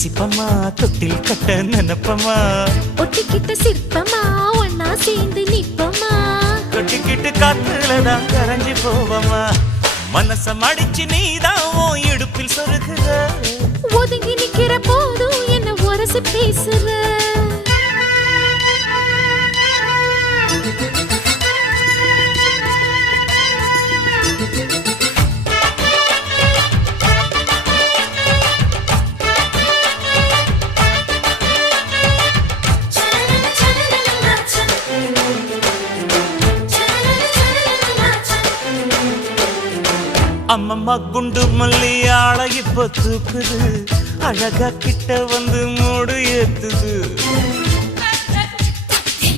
ரசிப்பமா தொட்டில் கட்ட நினைப்பமா ஒட்டிக்கிட்ட சிற்பமா ஒன்னா சேர்ந்து நிப்பமா கொட்டிக்கிட்டு காத்துலதான் கரைஞ்சி போவமா மனச மடிச்சு நீதான் உன் இடுப்பில் சொருகுற ஒதுங்கி நிக்கிற போதும் என்ன உரசி பேசுற அம்மம்மா குண்டு மல்லி ஆள இப்ப தூக்குது அழகா கிட்ட வந்து மூடு ஏத்துது